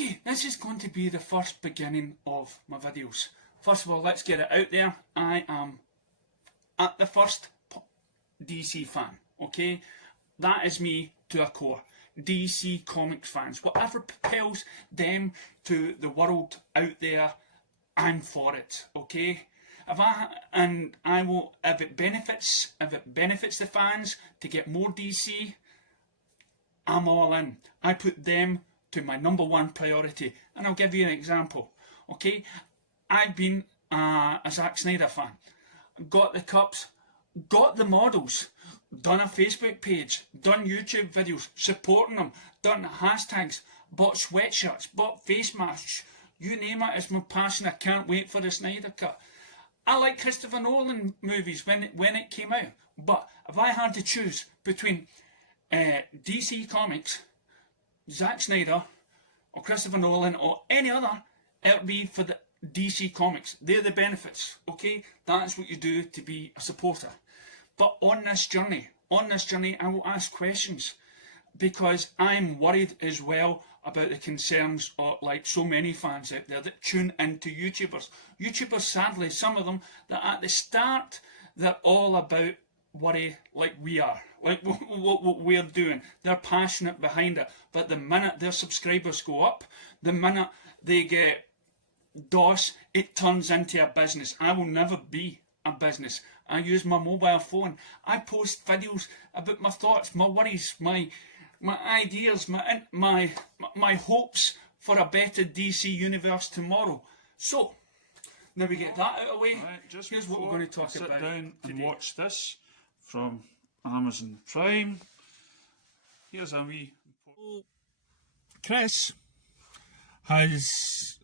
Okay, this is going to be the first beginning of my videos. First of all, let's get it out there. I am at the first DC fan, okay? That is me to a core. DC Comics fans. Whatever propels them to the world out there, I'm for it, okay? If it benefits the fans to get more DC, I'm all in. I put them to my #1 priority, and I'll give you an example. Okay, I've been a Zack Snyder fan, got the cups, got the models, done a Facebook page, done YouTube videos supporting them, done hashtags, bought sweatshirts, bought face masks, you name it. It's my passion. I can't wait for the Snyder Cut. I like Christopher Nolan movies when it came out, but if I had to choose between DC Comics, Zack Snyder, or Christopher Nolan, or any other, it would be for the DC Comics. They're the benefits, okay? That's what you do to be a supporter. But on this journey, I will ask questions, because I'm worried as well about the concerns of, like so many fans out there that tune into YouTubers. YouTubers, sadly, some of them, that at the start, they're all about worry like we are, like what we're doing. They're passionate behind it, but the minute their subscribers go up, the minute they get DOS, it turns into a business. I will never be a business. I use my mobile phone. I post videos about my thoughts, my worries, my ideas, my hopes for a better DC universe tomorrow. So now we get that out of the way. Right, just here's what we're going to talk about. Sit down today. And watch this from Amazon Prime. Here's a wee. Chris has.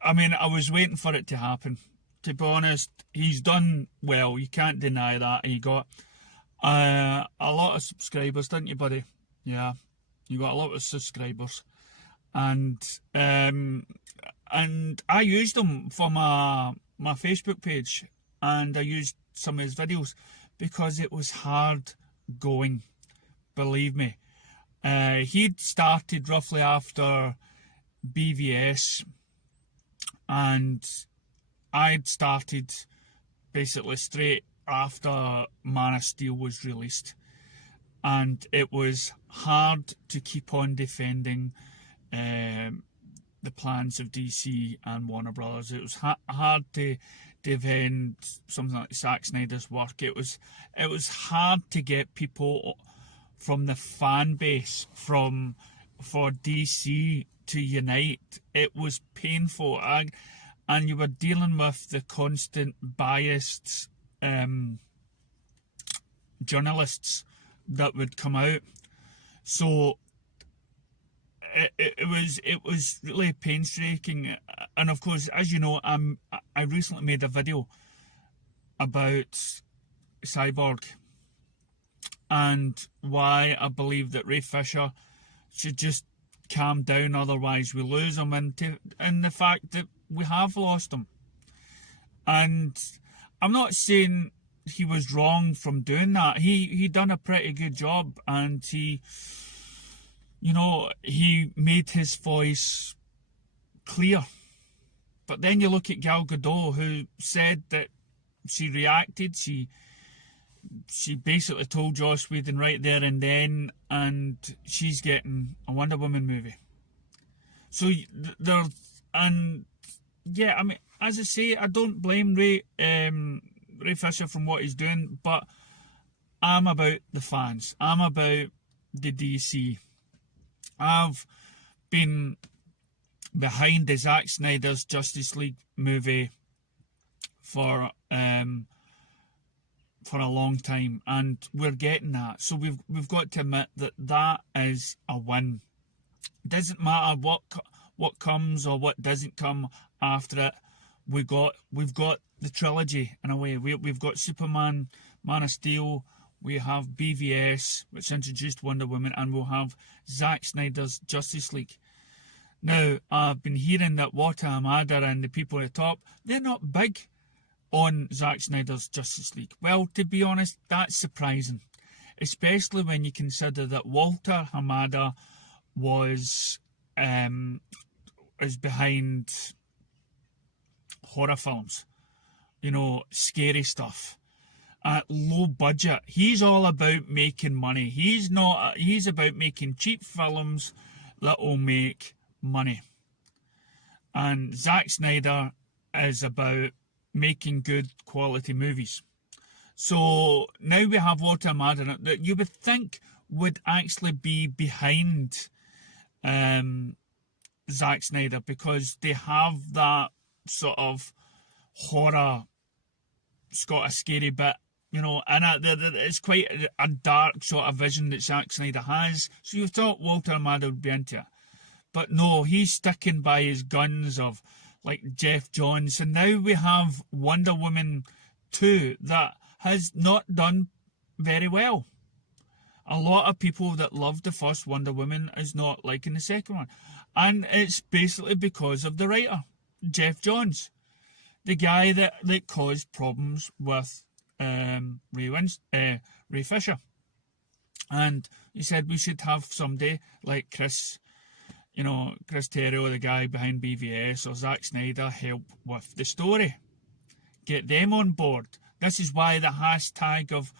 I mean, I was waiting for it to happen. To be honest, he's done well. You can't deny that. He got a lot of subscribers, didn't you, buddy? Yeah, you got a lot of subscribers, and I used them for my Facebook page, and I used some of his videos because it was hard going. Believe me, he'd started roughly after BVS, and I'd started basically straight after Man of Steel was released, and it was hard to keep on defending the plans of DC and Warner Brothers. It was hard to defend something like Zack Snyder's work. It was hard to get people from the fan base for DC to unite. It was painful, and you were dealing with the constant biased journalists that would come out. So it was really painstaking. And of course, as you know, I recently made a video about Cyborg and why I believe that Ray Fisher should just calm down, otherwise we lose him, and the fact that we have lost him. And I'm not saying he was wrong from doing that. He done a pretty good job, and he made his voice clear. But then you look at Gal Gadot, who said that she reacted. She basically told Joss Whedon right there and then, and she's getting a Wonder Woman movie. So yeah, I mean, as I say, I don't blame Ray Fisher from what he's doing, but I'm about the fans. I'm about the DC. I've been behind the Zack Snyder's Justice League movie for a long time, and we're getting that. So we've got to admit that is a win. It doesn't matter what comes or what doesn't come after it. We've got the trilogy in a way. We've got Superman, Man of Steel, we have BVS, which introduced Wonder Woman, and we'll have Zack Snyder's Justice League. Now, I've been hearing that Wata Amada and the people at the top, they're not big on Zack Snyder's Justice League. Well, to be honest, that's surprising, especially when you consider that Walter Hamada was is behind horror films, scary stuff. At low budget. He's all about making money. He's about making cheap films that will make money. And Zack Snyder is about making good quality movies. So now we have Walter Hamada that you would think would actually be behind Zack Snyder, because they have that sort of horror, it's got a scary bit, and it's quite a dark sort of vision that Zack Snyder has. So you thought Walter Hamada would be into it. But no, he's sticking by his guns of like Jeff Johns. And now we have Wonder Woman 2 that has not done very well. A lot of people that loved the first Wonder Woman is not liking the second one. And it's basically because of the writer, Jeff Johns. The guy that caused problems with Ray Fisher. And he said we should have somebody like Chris Terrio, the guy behind BVS, or Zack Snyder, help with the story. Get them on board. This is why the hashtag of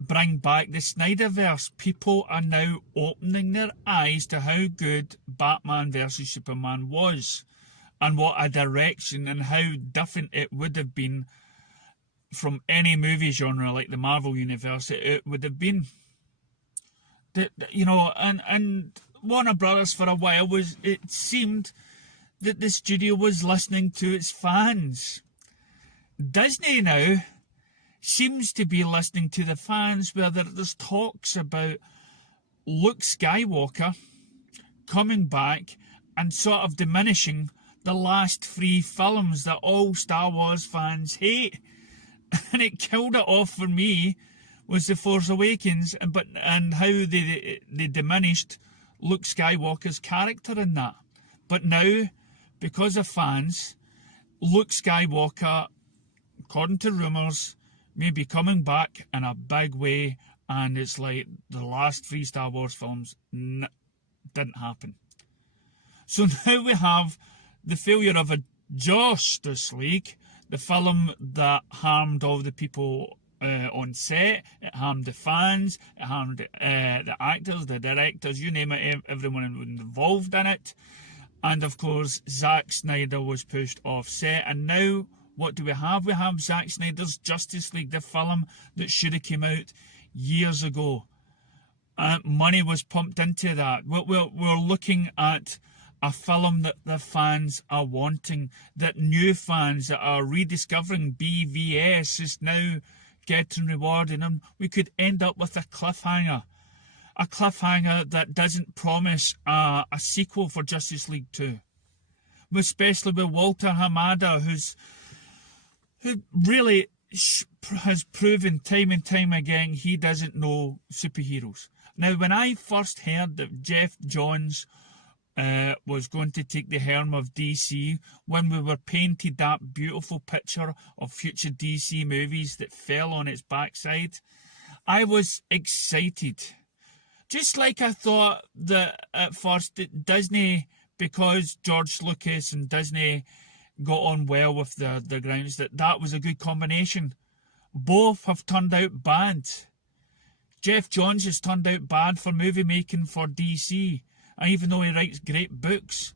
bring back the Snyderverse. People are now opening their eyes to how good Batman vs Superman was, and what a direction and how different it would have been from any movie genre like the Marvel Universe. It would have been. And Warner Brothers for a while it seemed that the studio was listening to its fans. Disney now seems to be listening to the fans, where there's talks about Luke Skywalker coming back and sort of diminishing the last 3 films that all Star Wars fans hate. And it killed it off for me was The Force Awakens, and how they diminished Luke Skywalker's character in that. But now, because of fans, Luke Skywalker, according to rumours, may be coming back in a big way, and it's like the last 3 Star Wars films didn't happen. So now we have the failure of a Justice League, the film that harmed all the people on set. It harmed the fans, it harmed the actors, the directors, you name it, everyone involved in it. And of course, Zack Snyder was pushed off set. And now, what do we have? We have Zack Snyder's Justice League, the film that should have came out years ago. Money was pumped into that. We're looking at a film that the fans are wanting, that new fans that are rediscovering BVS is now getting rewarded, and we could end up with a cliffhanger that doesn't promise a sequel for Justice League 2, especially with Walter Hamada, who really has proven time and time again he doesn't know superheroes. Now, when I first heard that Jeff Johns was going to take the helm of DC, when we were painted that beautiful picture of future DC movies that fell on its backside, I was excited. Just like I thought that at first that Disney, because George Lucas and Disney got on well with the grounds, that was a good combination. Both have turned out bad. Jeff Johns has turned out bad for movie making for DC. Even though he writes great books,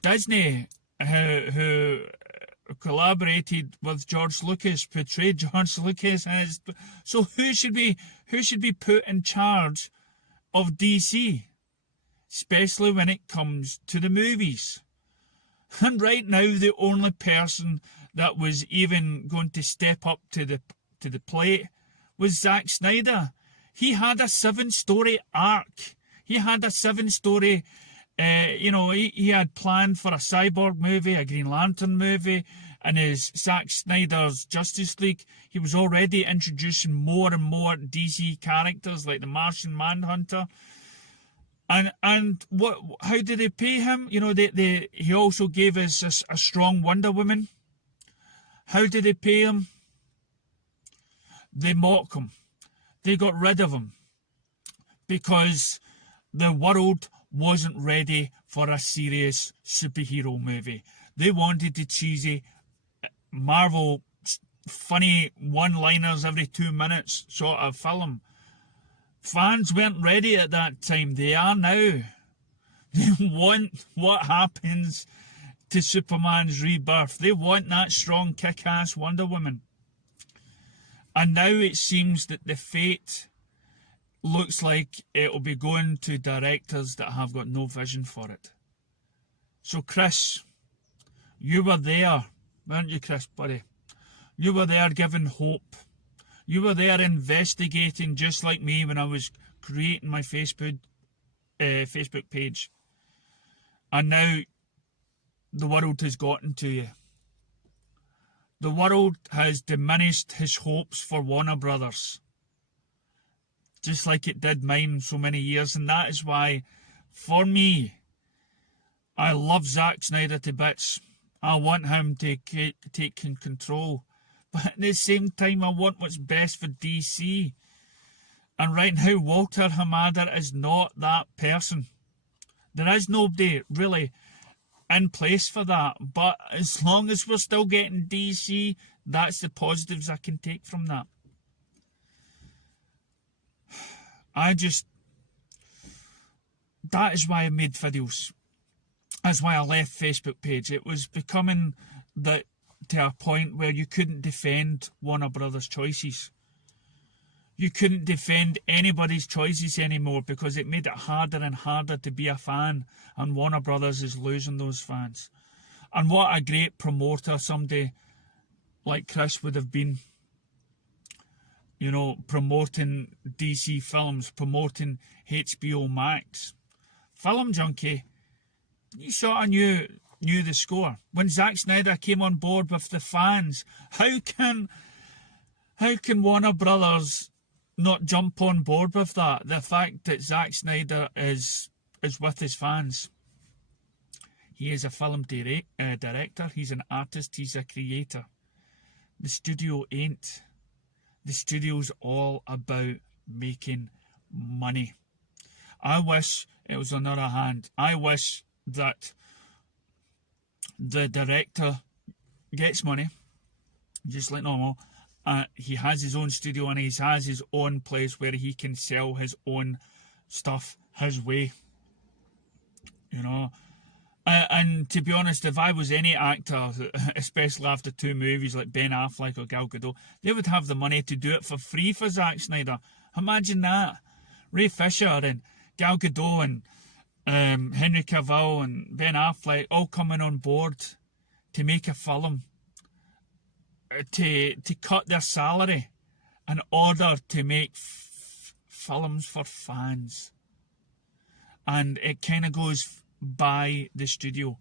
Disney, who collaborated with George Lucas, portrayed George Lucas, so who should be put in charge of DC, especially when it comes to the movies? And right now, the only person that was even going to step up to the plate was Zack Snyder. He had a 7-story arc. He had a 7-story, he had planned for a Cyborg movie, a Green Lantern movie, and his Zack Snyder's Justice League. He was already introducing more and more DC characters like the Martian Manhunter. And how did they pay him? He also gave us a strong Wonder Woman. How did they pay him? They mock him. They got rid of him because the world wasn't ready for a serious superhero movie. They wanted the cheesy Marvel funny one-liners every 2 minutes sort of film. Fans weren't ready at that time. They are now. They want what happens to Superman's rebirth. They want that strong, kick-ass Wonder Woman. And now it seems that the fate looks like it'll be going to directors that have got no vision for it. So Chris, you were there, weren't you, Chris, buddy? You were there giving hope. You were there investigating just like me when I was creating my Facebook page. And now the world has gotten to you. The world has diminished his hopes for Warner Brothers, just like it did mine so many years. And that is why, for me, I love Zack Snyder to bits. I want him to take control. But at the same time, I want what's best for DC. And right now, Walter Hamada is not that person. There is nobody really in place for that. But as long as we're still getting DC, that's the positives I can take from that. That is why I made videos. That's why I left Facebook page. It was becoming to a point where you couldn't defend Warner Brothers' choices. You couldn't defend anybody's choices anymore because it made it harder and harder to be a fan, and Warner Brothers is losing those fans. And what a great promoter somebody like Chris would have been. You know, promoting DC films, promoting HBO Max. Film Junkie, you sort of knew the score. When Zack Snyder came on board with the fans, how can Warner Brothers not jump on board with that? The fact that Zack Snyder is with his fans. He is a film director, he's an artist, he's a creator. The studio ain't. The studio's all about making money. I wish it was on the other hand. I wish that the director gets money, just like normal. He has his own studio and he has his own place where he can sell his own stuff his way. You know. And to be honest, if I was any actor, especially after 2 movies like Ben Affleck or Gal Gadot, they would have the money to do it for free for Zack Snyder. Imagine that. Ray Fisher and Gal Gadot and Henry Cavill and Ben Affleck all coming on board to make a film, to cut their salary in order to make films for fans. And it kind of goes by the studio.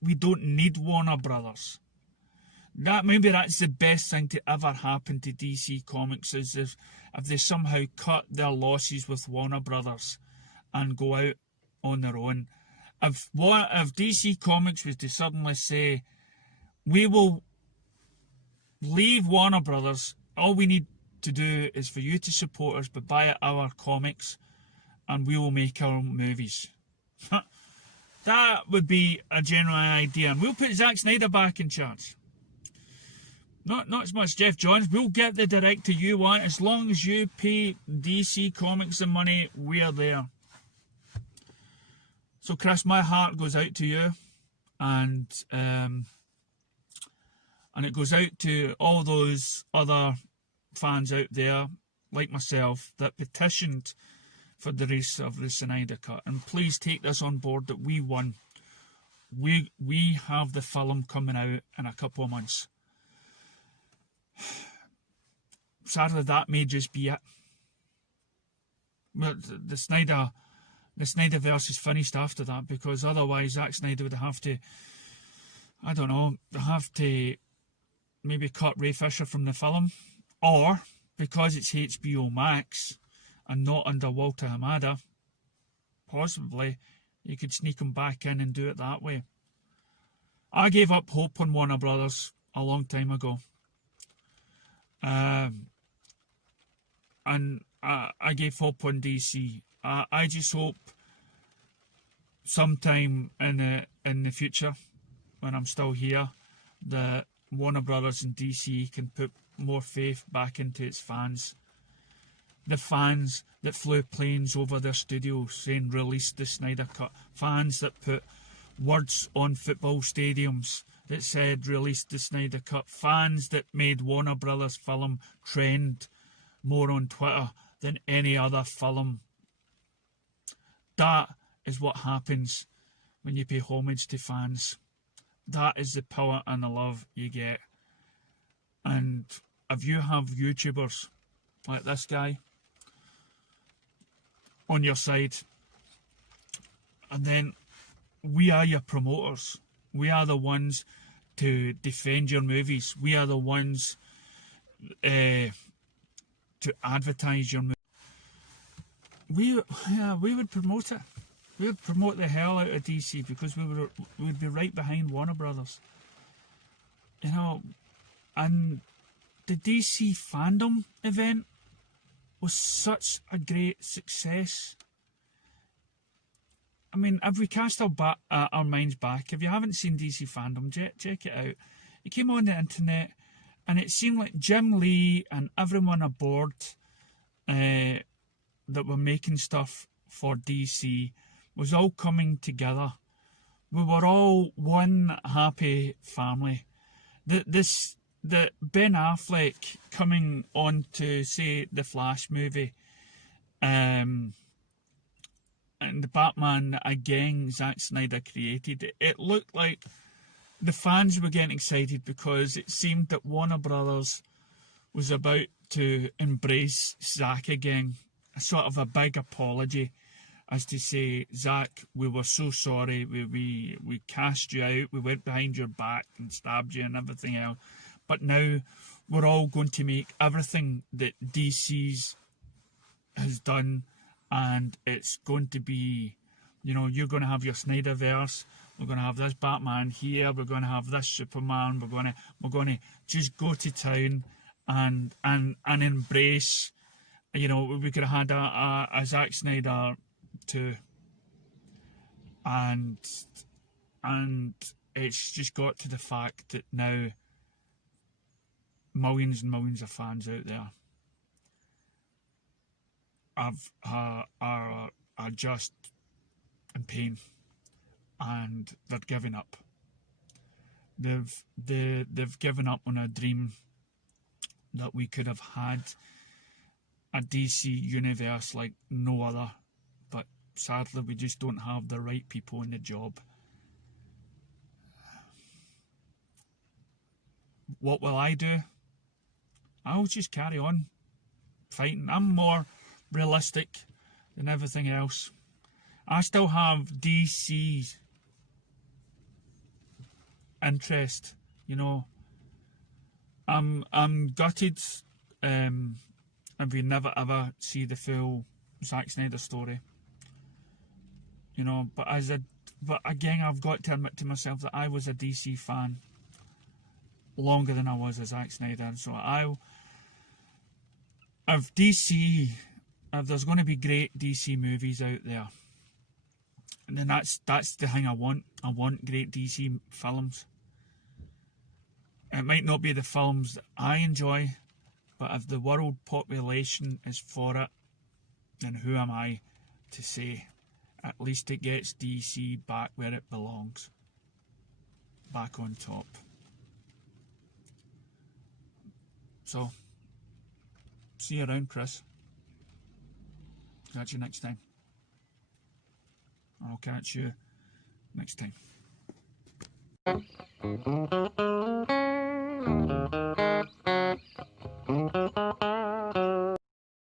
We don't need Warner Brothers. Maybe that's the best thing to ever happen to DC Comics, is if they somehow cut their losses with Warner Brothers and go out on their own. If DC Comics was to suddenly say, we will leave Warner Brothers, all we need to do is for you to support us by buy our comics and we will make our own movies. That would be a genuine idea. And we'll put Zack Snyder back in charge. Not as much Jeff Johns. We'll get the director you want. As long as you pay DC Comics the money, we're there. So Chris, my heart goes out to you. And it goes out to all those other fans out there, like myself, that petitioned for the release of the Snyder Cut. And please take this on board that we won. We have the film coming out in a couple of months. Sadly, that may just be it. Well, the Snyderverse is finished after that, because otherwise Zack Snyder would have to, I don't know, maybe cut Ray Fisher from the film, or because it's HBO Max and not under Walter Hamada, possibly you could sneak him back in and do it that way. I gave up hope on Warner Brothers a long time ago. And I gave hope on DC. I just hope sometime in the future, when I'm still here, that Warner Brothers and DC can put more faith back into its fans. The fans that flew planes over their studios saying release the Snyder Cut. Fans that put words on football stadiums that said release the Snyder Cut. Fans that made Warner Brothers film trend more on Twitter than any other film. That is what happens when you pay homage to fans. That is the power and the love you get. And if you have YouTubers like this guy on your side, and then we are your promoters. We are the ones to defend your movies. We are the ones to advertise your movies. We would promote it. We would promote the hell out of DC because we would be right behind Warner Brothers. You know, and the DC fandom event was such a great success. I mean, if we cast our minds back, if you haven't seen DC fandom, check it out. It came on the internet, and it seemed like Jim Lee and everyone aboard that were making stuff for DC was all coming together. We were all one happy family. The Ben Affleck coming on to, say, the Flash movie, and the Batman that, again, Zack Snyder created, it looked like the fans were getting excited because it seemed that Warner Brothers was about to embrace Zack again. A sort of a big apology, as to say, Zack, we were so sorry, we cast you out, we went behind your back and stabbed you and everything else. But now we're all going to make everything that DC's has done, and it's going to be, you know, you're going to have your Snyderverse, we're going to have this Batman here, we're going to have this Superman, we're going to just go to town and embrace, you know, we could have had a Zack Snyder too, and it's just got to the fact that now millions and millions of fans out there are just in pain, and they're giving up. They've given up on a dream that we could have had a DC universe like no other, but sadly we just don't have the right people in the job. What will I do? I'll just carry on fighting. I'm more realistic than everything else. I still have DC's interest, you know. I'm gutted if we never ever see the full Zack Snyder story, you know. But again, I've got to admit to myself that I was a DC fan longer than I was a Zack Snyder, and so if there's going to be great DC movies out there, and then that's the thing I want. I want great DC films. It might not be the films that I enjoy, but if the world population is for it, then who am I to say? At least it gets DC back where it belongs, back on top. So, see you around, Chris. Catch you next time. I'll catch you next time.